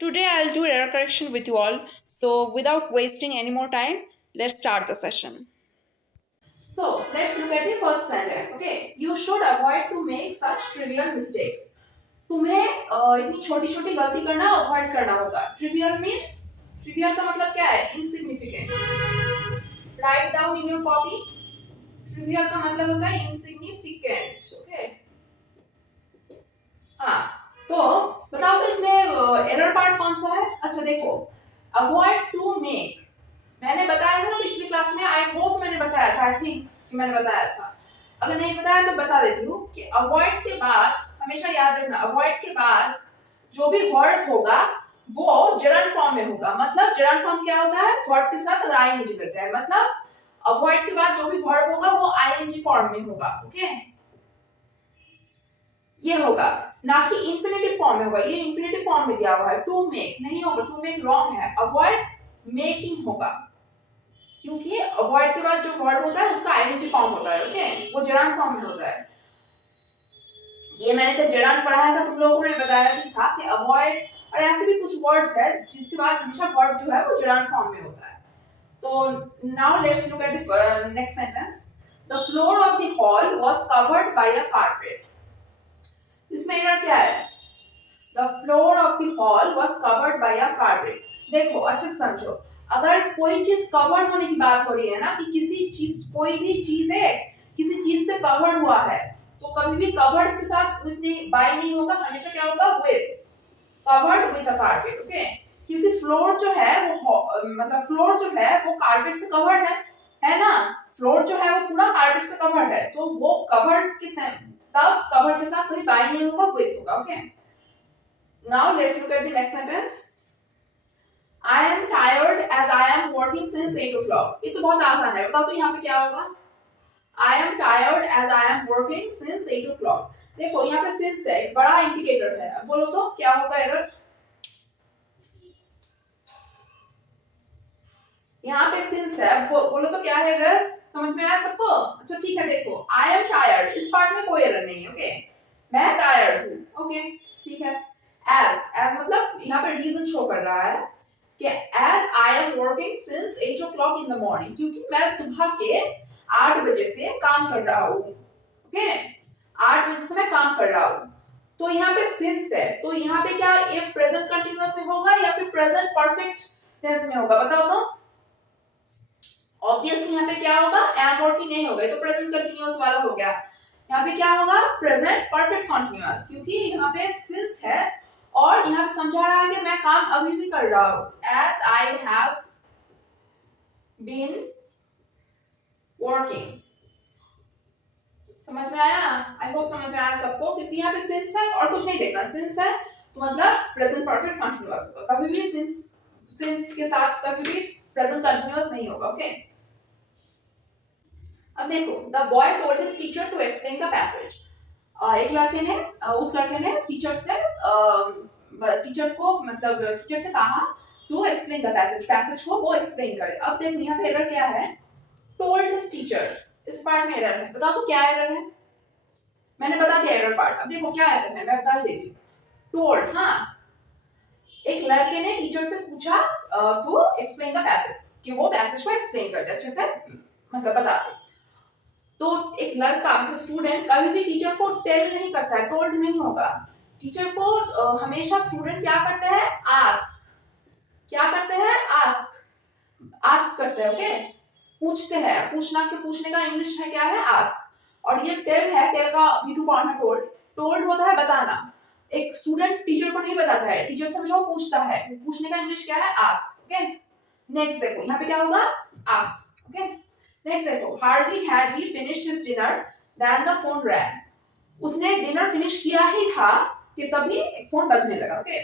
Today I'll do error correction with you all. So without wasting any more time, let's start the session. So let's look at the first sentence. Okay, you should avoid to make such trivial mistakes. तुम्हें इतनी छोटी छोटी गलती करना avoid करना होगा. Trivial means trivial का मतलब क्या है? Insignificant. Write down in your copy. Trivial का मतलब होता है इनसिग्निफिकेंट. ओके. हाँ. तो बताओ तो इसमें एरर पार्ट कौन सा है? अच्छा देखो, अवॉइड टू मेक मैंने बताया था ना पिछली क्लास में. आई होप मैंने बताया था. आई थिंक कि मैंने बताया था. अगर नहीं बताया तो बता देती हूँ कि अवॉइड के बाद हमेशा याद रखना, अवॉइड के बाद जो भी वर्ड होगा वो जरंड फॉर्म में होगा. मतलब जरंड फॉर्म क्या होता है? वर्ड के साथ अगर आईएनजी लग जाए. मतलब अवॉइड के बाद जो भी वर्ड होगा वो आईएनजी फॉर्म में होगा. ओके, ये होगा, ना कि इंफिनिटिव फॉर्म में होगा. ये इंफिनिटिव फॉर्म में दिया हुआ है. टू मेक नहीं होगा. टू मेक रॉन्ग है. अवॉइड मेकिंग होगा, क्योंकि अवॉइड के बाद जो वर्ड होता है उसका आईएनजी फॉर्म होता है. ओके, वो जरान फॉर्म में होता है. ये मैंने जब जरान पढ़ाया था तुम लोगों को मैंने बताया भी था कि अवॉइड और ऐसे भी कुछ वर्ड्स है जिसके बाद हमेशा वर्ड जो है वो जरान फॉर्म में होता है. तो now let's look at the next sentence. The floor of the hall was covered by a carpet. इसमें एरर क्या है? The floor of the hall was covered by a carpet. देखो अच्छे से समझो. अगर कोई चीज कवर्ड होने की बात हो रही है ना, कि किसी चीज, कोई भी चीज है किसी चीज से कवर्ड हुआ है, तो कभी भी कवर्ड के साथ विद नहीं, बाय नहीं होगा. हमेशा क्या होगा? With. Covered with a carpet. Okay, क्योंकि फ्लोर जो है वो मतलब फ्लोर जो है वो कारपेट से कवर्ड है ना. फ्लोर जो है वो पूरा कारपेट से कवर्ड है, तो वो कवर्ड के साथ, तब कवर्ड के साथ कोई बाय नहीं होगा, विद होगा. Okay. Now let's look at the next sentence. I am tired as I am working since 8 o'clock. ये तो बहुत आसान है. बताओ तो यहाँ पे क्या होगा? I am tired as I am working since 8 o'clock. देखो यहाँ पे since है, एक बड़ा इंडिकेटर है. बोलो तो क्या होगा एरर? यहाँ पे since है, बोलो तो क्या है एरर? समझ में आया सबको? अच्छा ठीक है. देखो I am tired, इस पार्ट में कोई एरर नहीं है. ओके, मैं टायर्ड हूँ. ओके ठीक है. as मतलब यहाँ पे रीजन शो कर रहा है कि as I am working since 8 o'clock in the morning, क्योंकि मैं सुबह के 8 बजे से काम कर रहा हूँ. ओके, 8 बजे से मैं काम कर रहा हूँ. तो यहाँ पे since है, तो यहाँ पे क्या ये प्रेजेंट कंटिन्यूअस में होगा या फिर प्रेजेंट परफेक्ट टेंस में होगा? बताओ तो. ऑब्वियसली यहाँ पे क्या होगा? am working नहीं होगा, ये तो प्रेजेंट कंटिन्यूअस वाला हो गया. यहाँ पे क्या होगा? प्रेजेंट परफेक्ट कंटिन्यूअस, क्योंकि यहाँ पे since है और यहाँ पे समझा रहा है कि मैं काम अभी भी कर रहा हूँ. as I have been working. समझ में आया? आई होप समझ में आया सबको, क्योंकि यहाँ पे since है और कुछ नहीं देखना. since है तो मतलब प्रेजेंट परफेक्ट कंटिन्यूअस होगा. कभी भी since के साथ कभी भी प्रेजेंट कंटिन्यूअस नहीं होगा. ओके. अब देखो, the boy told his teacher to explain the passage. एक लड़के ने उस लड़के ने टीचर को मतलब टीचर से कहा to explain the passage, passage को वो एक्सप्लेन करे. अब देखो यहाँ पे एरर क्या है? Told his teacher. इस पार्ट में एरर है. बताओ तो क्या एरर है? मैंने बता दिया एरर पार्ट. अब देखो क्या एरर है, मैं बता देती हूँ. टोल्ड, हाँ, एक लड़के ने टीचर से पूछा टू एक्सप्लेन द पैसेज, कि वो पैसेज को एक्सप्लेन कर दे, अच्छे से मतलब बता दे. तो एक लड़का मतलब स्टूडेंट कभी भी टीचर को टेल नहीं करता है, टोल्ड नहीं होगा. टीचर को हमेशा स्टूडेंट क्या करते हैं? आस्क. क्या करते हैं? आस्क. आस्क करते हैं. ओके, पूछते हैं. पूछने का इंग्लिश है क्या है? आस्क. और ये टेल है, टेल का V2 फॉर्म है टोल्ड. टोल्ड होता है बताना. एक स्टूडेंट टीचर को नहीं बताता है, टीचर से हमेशा पूछता है. पूछने का इंग्लिश क्या है? आस्क. ओके. नेक्स्ट देखो यहाँ पे क्या होगा? आस्क. ओके. नेक्स्ट देखो, hardly had he finished his dinner then the phone rang. उसने डिनर फिनिश किया ही था कि तभी एक फोन बजने लगा. ओके.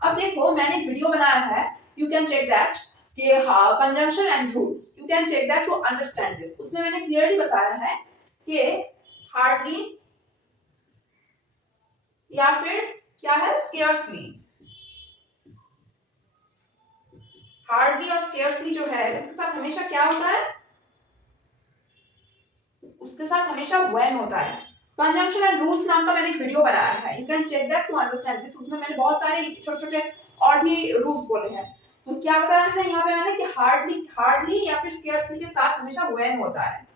अब देखो मैंने एक वीडियो बनाया है, यू कैन चेक दैट, कि conjunction and rules, you can check that to understand this. उसमें मैंने क्लियरली बताया है कि हार्डली या फिर क्या है? स्केर्सली. हार्डली और स्केर्सली जो है उसके साथ हमेशा क्या होता है? उसके साथ हमेशा when होता है. कंजंक्शन एंड रूल्स नाम का मैंने एक वीडियो बनाया है, you can check that to understand this. उसमें मैंने बहुत सारे छोटे छोटे और भी रूल्स बोले हैं। तो क्या बताया है यहाँ पे मैंने कि हार्डली या फिर स्केर्सली के साथ हमेशा व्हेन होता है,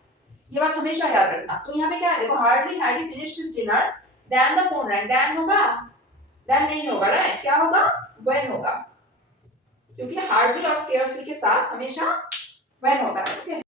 ये बात हमेशा याद रखना। तो यहाँ पे क्या है देखो, hardly had he finished his dinner then the phone rang, then होगा, देन नहीं होगा, राइट, क्या होगा, व्हेन होगा, क्योंकि हार्डली और स्केर्सली के साथ हमेशा व्हेन होता है। ओके